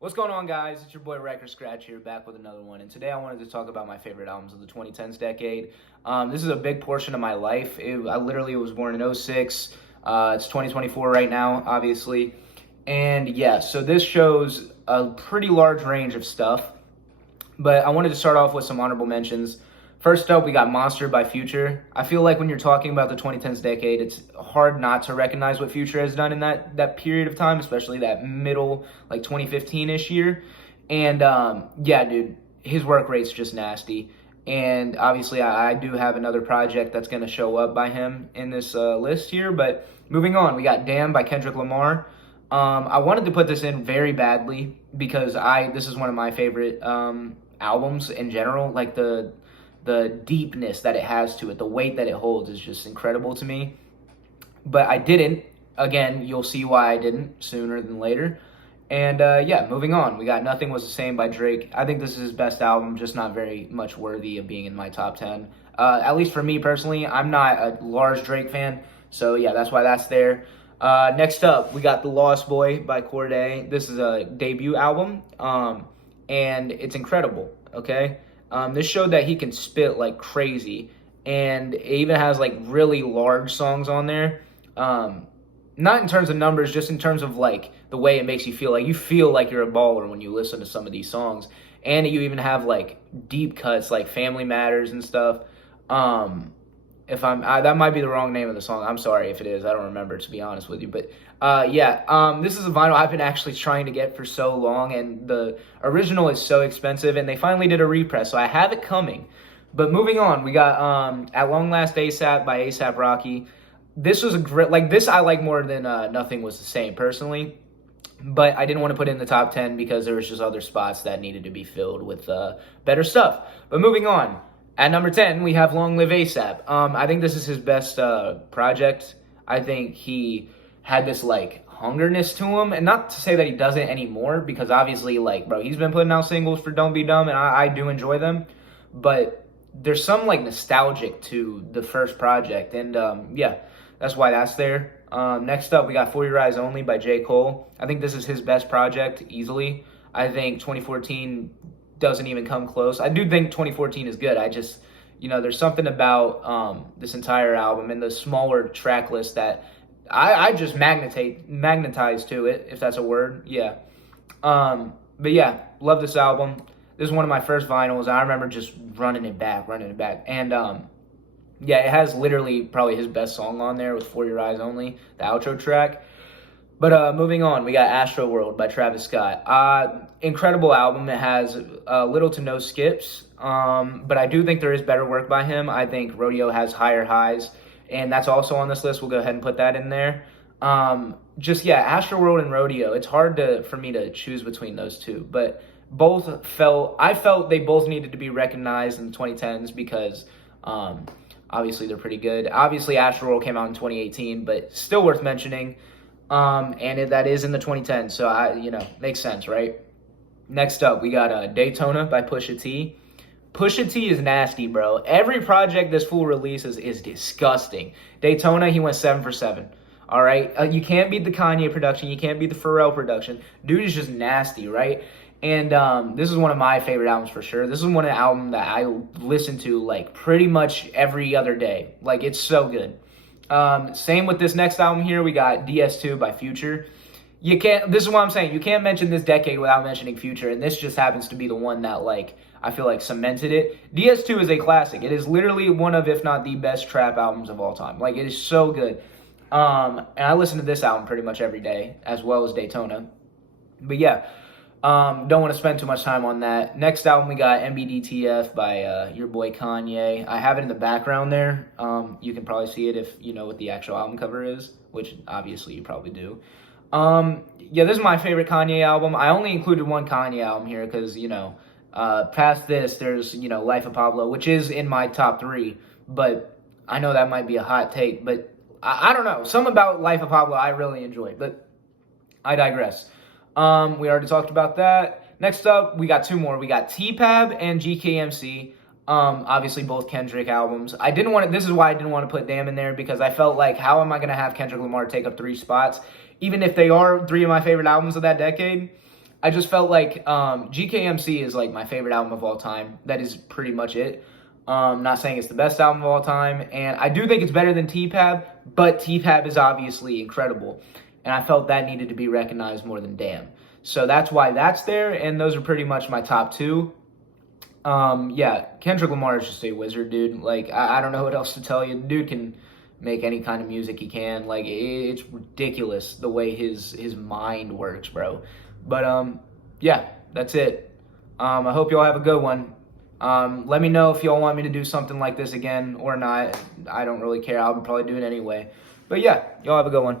What's going on, guys? It's your boy Record Scratch here, back with another one. And today I wanted to talk about my favorite albums of the 2010s decade. This is a big portion of my life. I literally was born in '06. It's 2024 right now, obviously. And yeah, so this shows a pretty large range of stuff. But I wanted to start off with some honorable mentions. First up, we got Monster by Future. I feel like when you're talking about the 2010s decade, it's hard not to recognize what Future has done in that period of time, especially that middle, like 2015-ish year. And yeah, dude, his work rate's just nasty. And obviously, I do have another project that's going to show up by him in this list here. But moving on, we got Damn by Kendrick Lamar. I wanted to put this in very badly because this is one of my favorite albums in general. Like the deepness that it has to it, the weight that it holds is just incredible to me. But I didn't. Again, you'll see why I didn't sooner than later. And yeah, moving on. We got Nothing Was the Same by Drake. I think this is his best album, just not very much worthy of being in my top 10. At least for me personally, I'm not a large Drake fan. So yeah, that's why that's there. Next up, we got The Lost Boy by Cordae. This is a debut album, and it's incredible, okay? This showed that he can spit like crazy, and it even has like really large songs on there. Not in terms of numbers, just in terms of like the way it makes you feel. Like you feel like you're a baller when you listen to some of these songs, and you even have like deep cuts like Family Matters and stuff. That might be the wrong name of the song. I'm sorry if it is. I don't remember, to be honest with you. But yeah, this is a vinyl I've been actually trying to get for so long, and the original is so expensive, and they finally did a repress, so I have it coming. But moving on, we got At Long Last ASAP by ASAP Rocky. This was a great, like this I like more than Nothing Was the Same personally, but I didn't want to put it in the top 10 because there was just other spots that needed to be filled with better stuff. But moving on. At number 10, we have Long Live ASAP. I think this is his best project. I think he had this, like, hungerness to him. And not to say that he doesn't anymore, because obviously, like, bro, he's been putting out singles for Don't Be Dumb, and I do enjoy them. But there's some, like, nostalgic to the first project. And, yeah, that's why that's there. Next up, we got For Your Eyes Only by J. Cole. I think this is his best project, easily. I think 2014 doesn't even come close. I do think 2014 is good. I just, there's something about this entire album and the smaller track list that I just magnetize to it, if that's a word. Yeah. But yeah, love this album. This is one of my first vinyls. I remember just running it back. And yeah, it has literally probably his best song on there with For Your Eyes Only, the outro track. But moving on, we got Astro World by Travis Scott. Incredible album. It has little to no skips, but I do think there is better work by him. I think Rodeo has higher highs, and that's also on this list. We'll go ahead and put that in there. Yeah, Astro World and Rodeo. It's hard for me to choose between those two, but I felt they both needed to be recognized in the 2010s because obviously they're pretty good. Obviously, Astro World came out in 2018, but still worth mentioning. That is in the 2010s, so makes sense, right? Next up, we got Daytona by Pusha T. Pusha T is nasty, bro. Every project this fool releases is disgusting. Daytona, he went 7 for 7. All right, you can't beat the Kanye production, you can't beat the Pharrell production. Dude is just nasty, right? And this is one of my favorite albums for sure. This is one of the albums that I listen to like pretty much every other day. Like it's so good. Same with this next album here. We got DS2 by Future. This is what I'm saying. You can't mention this decade without mentioning Future, and this just happens to be the one that, like, I feel like cemented it. DS2 is a classic. It is literally one of, if not the best trap albums of all time. Like, it is so good. And I listen to this album pretty much every day, as well as Daytona. But yeah, don't want to spend too much time on that. Next album, we got MBDTF by your boy Kanye. I have it in the background there. You can probably see it if you know what the actual album cover is, which obviously you probably do. Yeah, this is my favorite Kanye album. I only included one Kanye album here because, past this, there's, Life of Pablo, which is in my top 3. But I know that might be a hot take, but I don't know. Something about Life of Pablo I really enjoy, but I digress. We already talked about that. Next up, we got 2 more. We got T-Pab and GKMC. Obviously both Kendrick albums. This is why I didn't want to put Damn in there, because I felt like, how am I going to have Kendrick Lamar take up 3 spots? Even if they are 3 of my favorite albums of that decade, I just felt like GKMC is like my favorite album of all time. That is pretty much it. Not saying it's the best album of all time, and I do think it's better than TPAB, but TPAB is obviously incredible, and I felt that needed to be recognized more than Damn. So that's why that's there, and those are pretty much my top two. Yeah, Kendrick Lamar is just a wizard, dude. Like, I don't know what else to tell you. The dude can make any kind of music he can. Like, it's ridiculous the way his mind works, bro. But, yeah, that's it. I hope y'all have a good one. Let me know if y'all want me to do something like this again or not. I don't really care. I'll probably do it anyway. But, yeah, y'all have a good one.